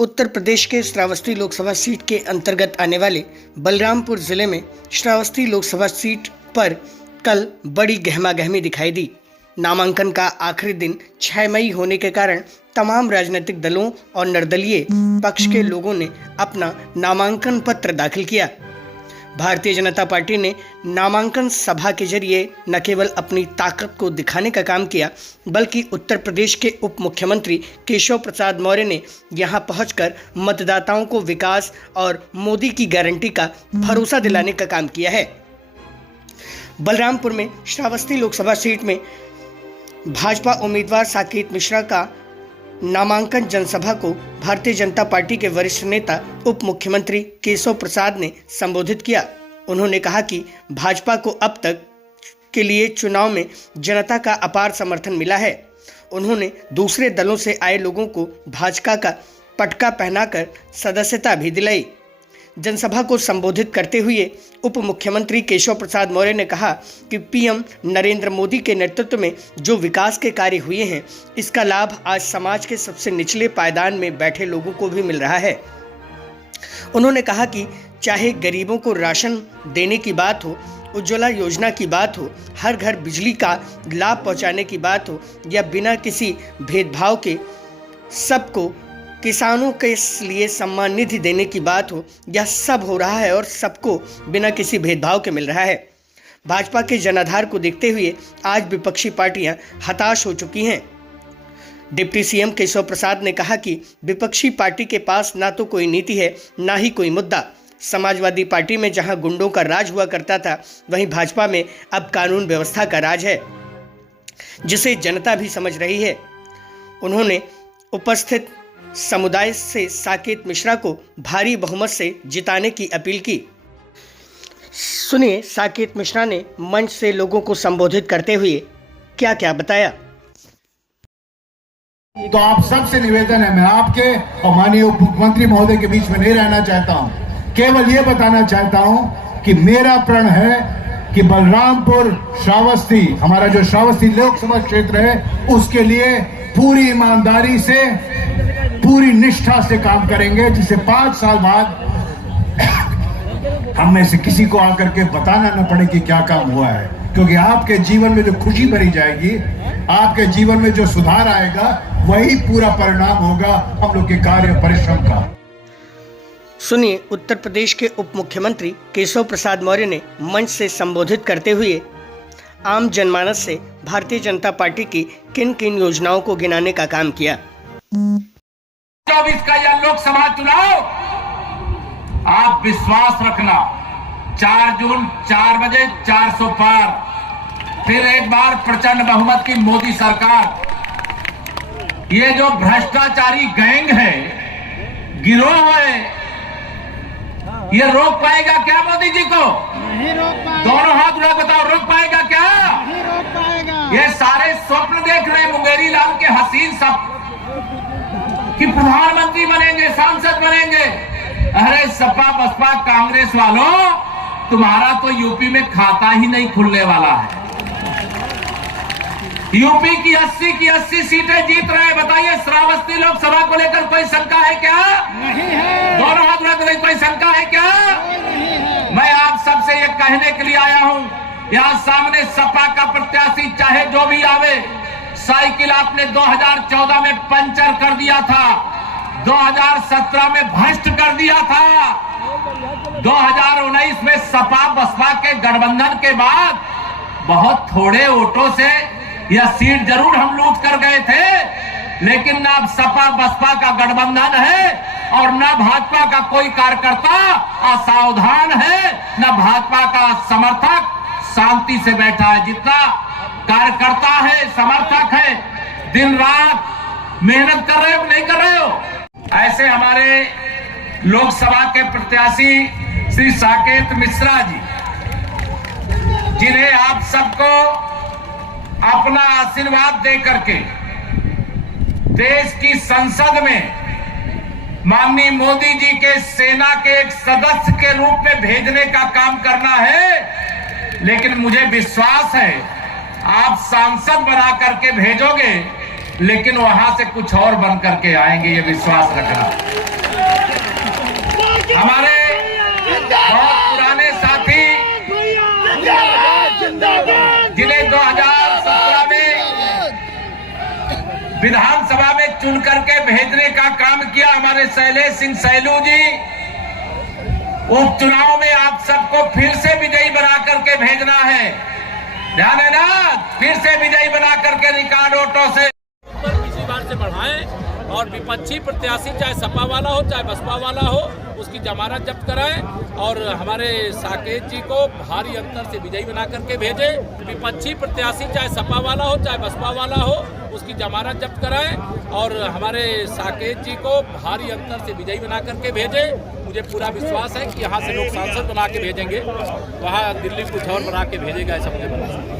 उत्तर प्रदेश के श्रावस्ती लोकसभा सीट के अंतर्गत आने वाले बलरामपुर जिले में श्रावस्ती लोकसभा सीट पर कल बड़ी गहमागहमी दिखाई दी। नामांकन का आखिरी दिन 6 मई होने के कारण तमाम राजनीतिक दलों और निर्दलीय पक्ष के लोगों ने अपना नामांकन पत्र दाखिल किया। भारतीय जनता पार्टी ने नामांकन सभा के जरिए न केवल अपनी ताकत को दिखाने का काम किया, बल्कि उत्तर प्रदेश के उप मुख्यमंत्री केशव प्रसाद मौर्य ने यहां पहुंचकर मतदाताओं को विकास और मोदी की गारंटी का भरोसा दिलाने का काम किया है। बलरामपुर में श्रावस्ती लोकसभा सीट में भाजपा उम्मीदवार साकेत मिश्रा का नामांकन जनसभा को भारतीय जनता पार्टी के वरिष्ठ नेता उप मुख्यमंत्री केशव प्रसाद ने संबोधित किया। उन्होंने कहा कि भाजपा को अब तक के लिए चुनाव में जनता का अपार समर्थन मिला है। उन्होंने दूसरे दलों से आए लोगों को भाजपा का पटका पहनाकर सदस्यता भी दिलाई। जनसभा को संबोधित करते हुए उप मुख्यमंत्री केशव प्रसाद मौर्य ने कहा कि पीएम नरेंद्र मोदी के नेतृत्व में जो विकास के कार्य हुए हैं, इसका लाभ आज समाज के सबसे निचले पायदान में बैठे लोगों को भी मिल रहा है। उन्होंने कहा कि चाहे गरीबों को राशन देने की बात हो, उज्ज्वला योजना की बात हो, हर घर बिजली का लाभ पहुंचाने की बात हो, या बिना किसी भेदभाव के सबको किसानों के लिए सम्मान निधि देने की बात हो, यह सब हो रहा है और सबको बिना किसी भेदभाव के मिल रहा है। भाजपा के जनाधार को देखते हुए आज विपक्षी पार्टियां हताश हो चुकी हैं। डिप्टी सीएम केशव प्रसाद ने कहा कि विपक्षी पार्टी के पास ना तो कोई नीति है, ना ही कोई मुद्दा। समाजवादी पार्टी में जहां गुंडों का राज हुआ करता था, वहीं भाजपा में अब कानून व्यवस्था का राज है, जिसे जनता भी समझ रही है। उन्होंने उपस्थित समुदाय से साकेत मिश्रा को भारी बहुमत से जिताने की अपील की। सुनिए साकेत मिश्रा ने मंच से लोगों को संबोधित करते हुए क्या क्या बताया। तो आप सबसे निवेदन है, मैं आपके और माननीय उप मुख्यमंत्री महोदय के बीच में नहीं रहना चाहता हूं। केवल ये बताना चाहता हूं कि मेरा प्रण है कि बलरामपुर श्रावस्ती, हमारा जो श्रावस्ती लोकसभा क्षेत्र है, उसके लिए पूरी ईमानदारी से, पूरी निष्ठा से काम करेंगे, जिसे 5 साल बाद हम में से किसी को आकर के बताना न पड़े कि क्या काम हुआ है। क्योंकि आपके जीवन में जो खुशी भरी जाएगी, आपके जीवन में जो सुधार आएगा, वही पूरा परिणाम होगा हम लोग के कार्य परिश्रम का। सुनिए उत्तर प्रदेश के उप मुख्यमंत्री केशव प्रसाद मौर्य ने मंच से संबोधित करते हुए आम जनमानस से भारतीय जनता पार्टी की किन किन योजनाओं को गिनाने का काम किया। 24 का यह लोकसभा चुनाव, आप विश्वास रखना, 4 जून 4 बजे 400 पार, फिर एक बार प्रचंड बहुमत की मोदी सरकार। ये जो भ्रष्टाचारी गैंग है, गिरोह है, ये रोक पाएगा क्या मोदी जी को? नहीं रोक पाएगा। दोनों हाथ उठा बताओ, रोक पाएगा क्या? नहीं रोक पाएगा। ये सारे स्वप्न देख रहे हैं मुंगेरी लाल के हसीन सब कि प्रधानमंत्री बनेंगे, सांसद बनेंगे। अरे सपा बसपा कांग्रेस वालों, तुम्हारा तो यूपी में खाता ही नहीं खुलने वाला है। यूपी की 80 की 80 सीटें जीत रहे हैं। बताइए, श्रावस्ती लोकसभा को लेकर कोई शंका है क्या? नहीं है। दोनों हाथ उठा कर कोई शंका है क्या? नहीं है। मैं आप सबसे ये कहने के लिए आया हूं, यहां सामने सपा का प्रत्याशी चाहे जो भी आवे, साइकिल आपने 2014 में पंचर कर दिया था, 2017 में भ्रष्ट कर दिया था, 2019 में सपा बसपा के गठबंधन के बाद बहुत थोड़े वोटों से यह सीट जरूर हम लूट कर गए थे, लेकिन न अब सपा बसपा का गठबंधन है और न भाजपा का कोई कार्यकर्ता असावधान है, न भाजपा का समर्थक शांति से बैठा है। जितना कार्यकर्ता है, समर्थक है, दिन रात मेहनत कर रहे हो, नहीं कर रहे हो। ऐसे हमारे लोकसभा के प्रत्याशी श्री साकेत मिश्रा जी, जिन्हें आप सबको अपना आशीर्वाद दे करके देश की संसद में माननीय मोदी जी के सेना के एक सदस्य के रूप में भेजने का काम करना है। लेकिन मुझे विश्वास है आप सांसद बना करके भेजोगे, लेकिन वहां से कुछ और बन करके आएंगे, ये विश्वास रखना। हमारे बहुत पुराने साथी जिन्हें 2017 में विधानसभा में चुन करके भेजने का काम किया, हमारे शैलेश सिंह सैलू जी, उपचुनाव में आप सबको फिर से विजयी बना करके भेजना है। ध्यान है ना, फिर से विजयी बना करके रिकॉर्ड वोटों से पिछली बार से बढ़ाएं और विपक्षी प्रत्याशी चाहे सपा वाला हो चाहे बसपा वाला हो उसकी जमानत जब्त कराएं और हमारे साकेत जी को भारी अंतर से विजयी बना करके भेजें। विपक्षी प्रत्याशी चाहे सपा वाला हो चाहे बसपा वाला हो उसकी जमानत जब्त कराएं और हमारे साकेत जी को भारी अंतर से विजयी बना करके भेजें। मुझे पूरा विश्वास है कि यहाँ से लोग सांसद बना के भेजेंगे, वहाँ दिल्ली कुछ और बना के भेजेगा, ऐसा मुझे पता है।